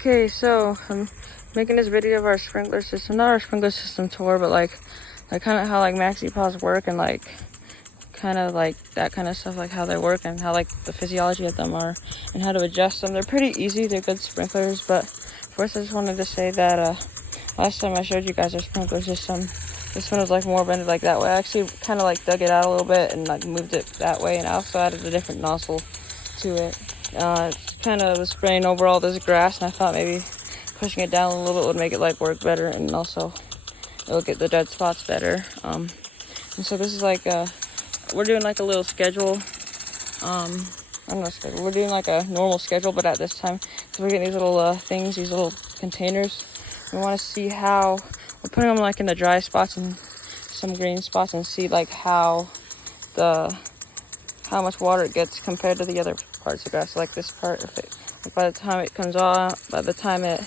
Okay, so I'm making this video of our sprinkler system, not our sprinkler system tour, but like kind of how like MaxiPaws work and like kind of like that kind of stuff, like how they work and how like the physiology of them are and how to adjust them. They're pretty easy. They're good sprinklers, but first I just wanted to say that last time I showed you guys our sprinkler system, this one was like more bended like that way. I actually kind of like dug it out a little bit and like moved it that way, and I also added a different nozzle to it. Kind of was spraying over all this grass, and I thought maybe pushing it down a little bit would make it like work better, and also it'll get the dead spots better. And so this is like we're doing like a little schedule. We're doing like a normal schedule, but at this time, because we're getting these little things, these little containers. We want to see how we're putting them like in the dry spots and some green spots, and see like how much water it gets compared to the other parts of grass. Like this part, like by the time it comes on, by the time it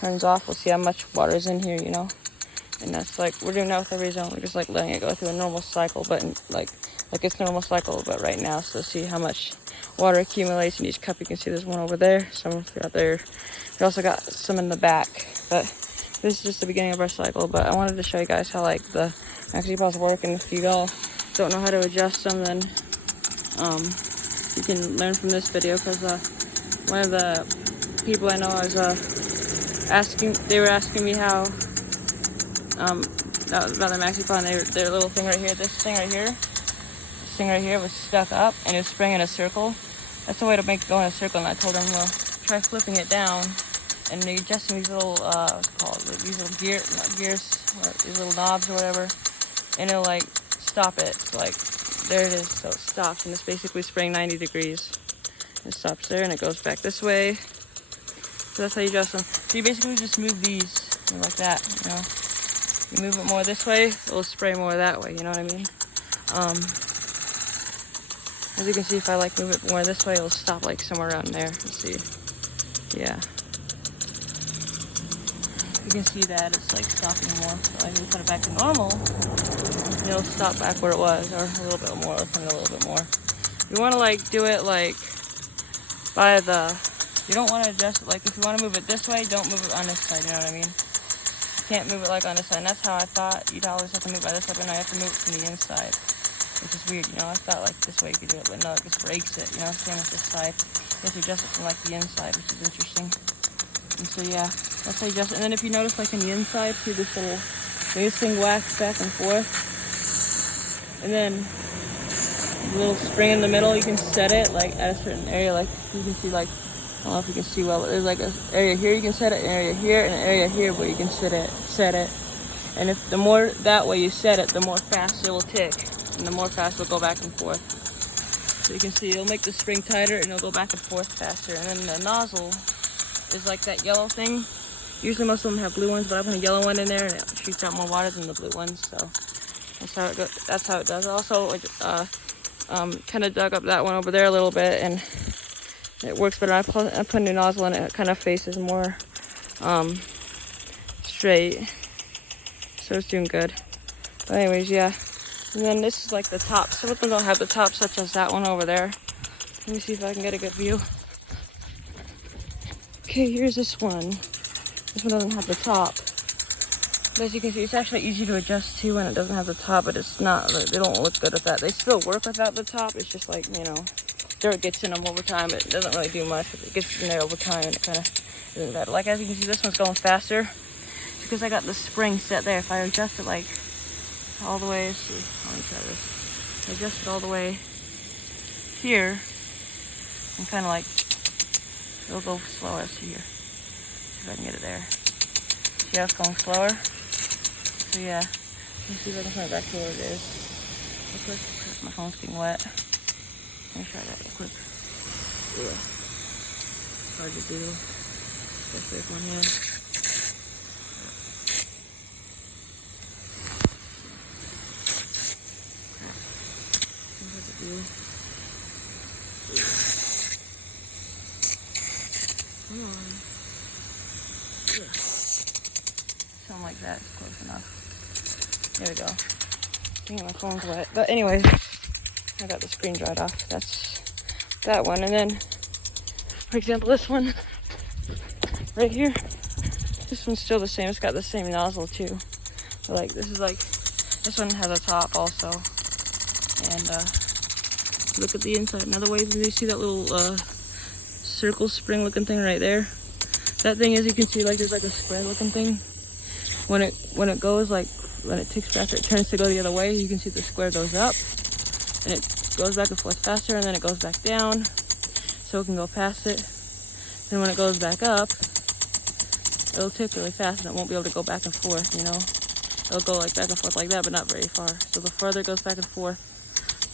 turns off, we'll see how much water is in here, you know. And that's like, we're doing that with every zone. We're just like letting it go through a normal cycle, but like it's a normal cycle, but right now. So see how much water accumulates in each cup. You can see there's one over there, some out there. We also got some in the back, but this is just the beginning of our cycle. But I wanted to show you guys how like the MaxiPaws work, and if you all don't know how to adjust them, then you can learn from this video, because one of the people I know was they were asking me how that was about the MaxiPaw, and their little thing right here, this thing right here was stuck up and it was spraying in a circle. That's the way to make it go in a circle, and I told them, well, try flipping it down and adjusting these little what's it called, these little these little knobs or whatever, and it'll like stop it. So like there it is, so it stops, and it's basically spraying 90 degrees. It stops there and it goes back this way. So that's how you adjust them. So you basically just move these like that, you know. You move it more this way, it'll spray more that way, you know what I mean? As you can see, if I like move it more this way, it'll stop like somewhere around there. Let's see. Yeah. You can see that it's like stopping more. So I can put it back to normal, it'll stop back where it was, or a little bit more, a little bit more. You want to like do it like by you don't want to adjust it, like if you want to move it this way, don't move it on this side, you know what I mean? You can't move it like on this side, and that's how I thought you'd always have to move by this side, but now you have to move it from the inside, which is weird, you know. I thought like this way you could do it, but no, it just breaks it, you know. Same with this side, you have to adjust it from like the inside, which is interesting. And so yeah, that's how you adjust it. And then if you notice like on the inside, see this thing whacks back and forth, and then the little spring in the middle, you can set it like at a certain area. Like you can see, like I don't know if you can see well, but there's like an area here you can set it, an area here, and an area here where you can set it. And if the more that way you set it, the more fast it will tick, and the more fast it'll go back and forth. So you can see it'll make the spring tighter and it'll go back and forth faster. And then the nozzle is like that yellow thing. Usually most of them have blue ones, but I put a yellow one in there and it shoots out more water than the blue ones. So that's how it goes. That's how it does. I also kind of dug up that one over there a little bit, and it works better. I put a new nozzle in it. It kind of faces more straight, so it's doing good. But anyways, yeah. And then this is like the top. Some of them don't have the top, such as that one over there. Let me see if I can get a good view. Okay, here's this one. This one doesn't have the top. But as you can see, it's actually easy to adjust to when it doesn't have the top, but it's not, they don't look good with that. They still work without the top. It's just like, you know, dirt gets in them over time. It doesn't really do much. It gets in there over time, and it kind of isn't bad. Like as you can see, this one's going faster because I got the spring set there. If I adjust it like all the way, let's see, let me try this. I adjust it all the way here, and kind of like, it'll go slower. See here, see if I can get it there. See how it's going slower? So yeah, let me see if I can turn it back to where it is. Real quick, my phone's getting wet. Let me try that real quick. Yeah. Hard to do, especially with one hand. Hard to do. Come on. Yeah. Something like that is close enough. There we go. Dang, my phone's wet. But anyways, I got the screen dried off. That's that one. And then, for example, this one, right here, this one's still the same. It's got the same nozzle too. But like this one has a top also. And look at the inside. Another way, you see that little circle spring looking thing right there? That thing, as you can see, like there's like a spread looking thing. When it goes, like when it ticks faster, it turns to go the other way. You can see the square goes up and it goes back and forth faster, and then it goes back down so it can go past it. Then when it goes back up, it'll tick really fast and it won't be able to go back and forth, you know? It'll go like back and forth like that, but not very far. So the farther it goes back and forth,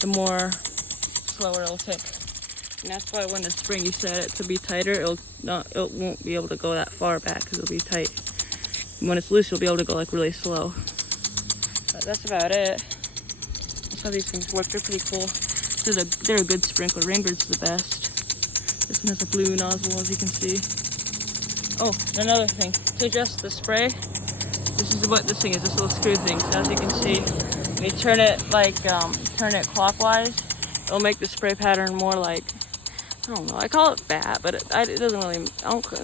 the more slower it'll tick. And that's why when the spring you set it to be tighter, it won't be able to go that far back because it'll be tight. And when it's loose, you'll be able to go like really slow. But that's about it. That's how these things work. They're pretty cool. They're a good sprinkler. Rainbird's the best. This one has a blue nozzle, as you can see. Oh, another thing. To adjust the spray, this is what this thing is, this little screw thing. So as you can see, when you turn it turn it clockwise, it'll make the spray pattern more like, I don't know, I call it fat, but it doesn't really,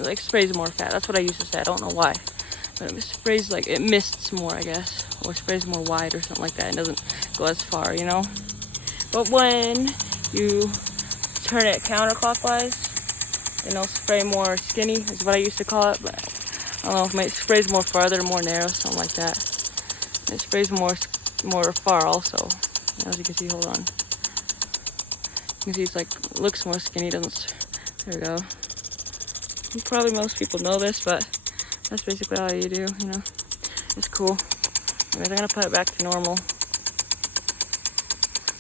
like sprays more fat. That's what I used to say, I don't know why. But it sprays like, it mists more, I guess. Or sprays more wide or something like that. It doesn't go as far, you know? But when you turn it counterclockwise, and it'll spray more skinny, is what I used to call it. But I don't know, it sprays more farther, more narrow, something like that. And it sprays more far also. As you can see, hold on. You can see it's like, looks more skinny, doesn't, there we go. Probably most people know this, but that's basically all you do, you know. It's cool. Anyways, I'm gonna put it back to normal.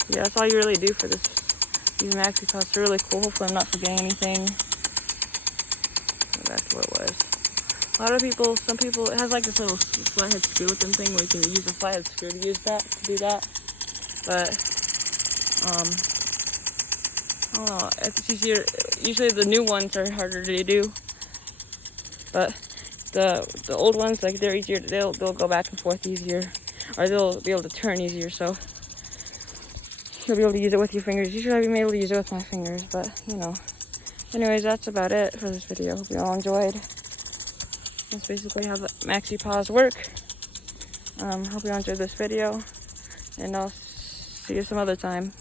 Yeah, that's all you really do for these MaxiPaws. They're really cool. Hopefully I'm not forgetting anything. Go back to where it was. A lot of people, some people, it has like this little flathead screw looking thing where you can use a flathead screw to do that. But, I don't know, it's easier. Usually the new ones are harder to do. But the old ones, like they're easier, they'll go back and forth easier. Or they'll be able to turn easier, so you'll be able to use it with your fingers. Usually I've been able to use it with my fingers, but you know. Anyways, that's about it for this video. Hope you all enjoyed. That's basically how the MaxiPaws work. Hope you all enjoyed this video, and I'll see you some other time.